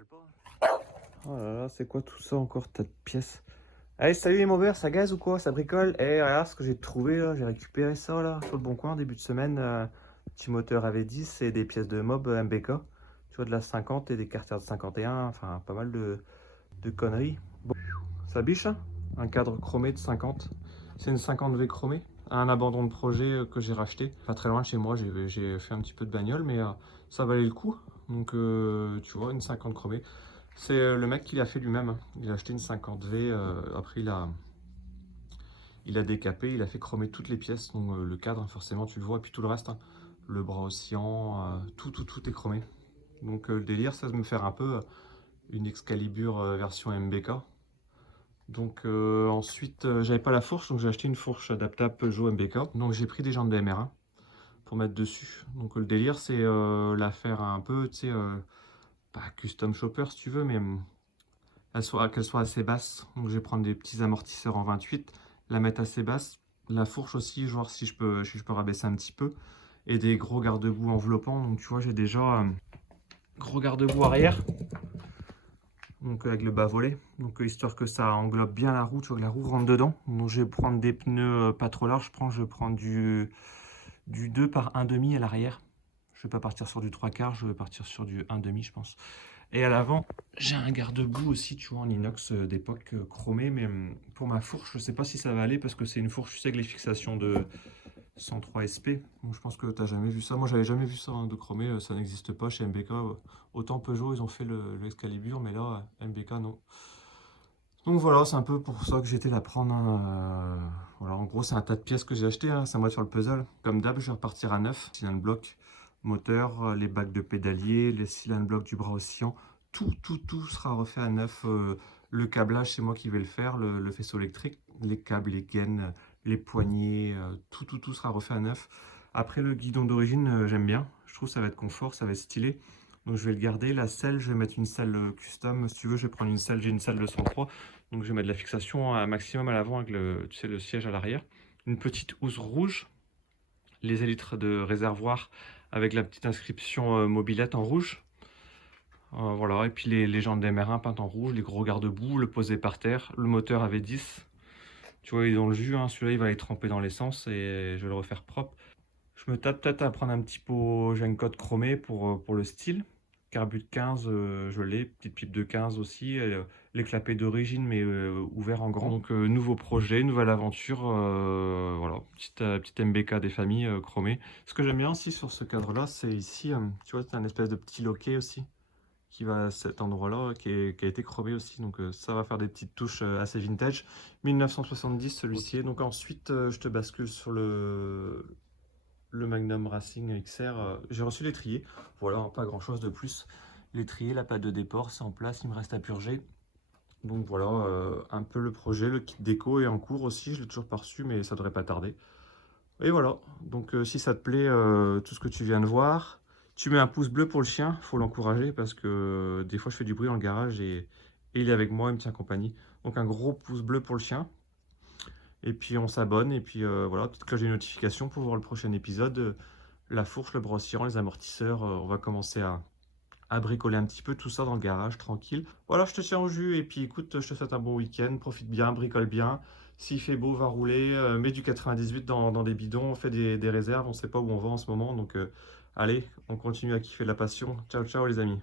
veulent pas. Oh là là, c'est quoi tout ça encore, tas de pièces? Allez, salut les mobers, ça gaze ou quoi? Ça bricole? Eh, regarde ce que j'ai trouvé là, j'ai récupéré ça là, sur le bon coin, début de semaine. Petit moteur AV10 et des pièces de mob MBK. Tu vois, de la 50 et des carters de 51, enfin pas mal de conneries. Bon, ça biche, hein? Un cadre chromé de 50. C'est une 50V chromée. Un abandon de projet que j'ai racheté. Pas très loin de chez moi, j'ai fait un petit peu de bagnole, mais ça valait le coup. Donc, tu vois, une 50 chromée. C'est le mec qui l'a fait lui-même, hein. Il a acheté une 50V, après il a décapé, il a fait chromer toutes les pièces, donc le cadre forcément tu le vois, et puis tout le reste, hein. Le bras oscillant, tout est chromé. Donc le délire, ça me faire un peu une Excalibur version MBK. Donc ensuite, j'avais pas la fourche, donc j'ai acheté une fourche adaptable Peugeot MBK. Donc j'ai pris des jantes BMR1 pour mettre dessus. Donc le délire, c'est la faire un peu, tu sais, pas custom shopper si tu veux, mais qu'elle soit assez basse. Donc je vais prendre des petits amortisseurs en 28, la mettre assez basse. La fourche aussi, voir si je peux rabaisser un petit peu. Et des gros garde-boue enveloppants. Donc tu vois, j'ai déjà gros garde-boue arrière. Donc avec le bas volet. Donc histoire que ça englobe bien la roue, tu vois que la roue rentre dedans. Donc je vais prendre des pneus pas trop larges. Je vais prendre du 2 par 1,5 à l'arrière. Je vais pas partir sur du 3 quarts, je vais partir sur du 1,5 je pense. Et à l'avant, j'ai un garde-boue aussi, tu vois, en inox d'époque chromé, mais pour ma fourche, je sais pas si ça va aller parce que c'est une fourche, tu sais, avec les fixations de 103 SP. Donc je pense que tu n'as jamais vu ça. Moi, j'avais jamais vu ça, hein, de chromé, ça n'existe pas chez MBK. Autant Peugeot, ils ont fait le Excalibur, mais là, MBK, non. Donc voilà, c'est un peu pour ça que j'étais la prendre, hein. Voilà, en gros, c'est un tas de pièces que j'ai acheté, hein. C'est à moi de faire le puzzle. Comme d'hab, je vais repartir à neuf. Cylindre bloc, moteur, les bacs de pédalier, les cylindres blocs du bras oscillant. Tout sera refait à neuf. Le câblage, c'est moi qui vais le faire. Le faisceau électrique, les câbles, les gaines, les poignées, tout sera refait à neuf. Après, le guidon d'origine, j'aime bien. Je trouve que ça va être confort, ça va être stylé. Donc je vais le garder. La selle, je vais mettre une selle custom. Si tu veux, je vais prendre une selle. J'ai une selle de 103. Donc je vais mettre de la fixation à maximum à l'avant avec tu sais, le siège à l'arrière. Une petite housse rouge. Les élytres de réservoir avec la petite inscription mobilette en rouge. Voilà. Et puis les jantes d'MR1 peintes en rouge. Les gros garde-boue, le posé par terre. Le moteur AV10. Tu vois, il est dans le jus, hein. Celui-là, il va aller tremper dans l'essence et je vais le refaire propre. Je me tape peut-être à prendre un petit pot, j'ai une cote chromée pour le style. Carbu de 15, je l'ai, petite pipe de 15 aussi. Les clapets d'origine, mais ouvert en grand. Donc nouveau projet, nouvelle aventure. Voilà, petite MBK des familles chromée. Ce que j'aime bien aussi sur ce cadre-là, c'est ici, tu vois, c'est un espèce de petit loquet aussi qui va à cet endroit-là, qui a été chromé aussi. Donc ça va faire des petites touches assez vintage. 1970 celui-ci. Donc ensuite, je te bascule sur le Magnum Racing XR. J'ai reçu l'étrier. Voilà, hein, pas grand chose de plus. L'étrier, la pâte de déport, c'est en place, il me reste à purger. Donc voilà, un peu le projet. Le kit déco est en cours aussi, je l'ai toujours pas reçu, mais ça devrait pas tarder. Et voilà, donc si ça te plaît, tout ce que tu viens de voir, tu mets un pouce bleu pour le chien, faut l'encourager parce que des fois je fais du bruit dans le garage et il est avec moi, il me tient compagnie. Donc un gros pouce bleu pour le chien. Et puis on s'abonne, et puis voilà, petite cloche de notification pour voir le prochain épisode. La fourche, le brossillon, les amortisseurs, on va commencer à bricoler un petit peu tout ça dans le garage, tranquille. Voilà, je te tiens au jus, et puis écoute, je te souhaite un bon week-end, profite bien, bricole bien. S'il fait beau, va rouler, mets du 98 dans des bidons, on fait des réserves, on sait pas où on va en ce moment, donc allez, on continue à kiffer de la passion. Ciao, ciao les amis.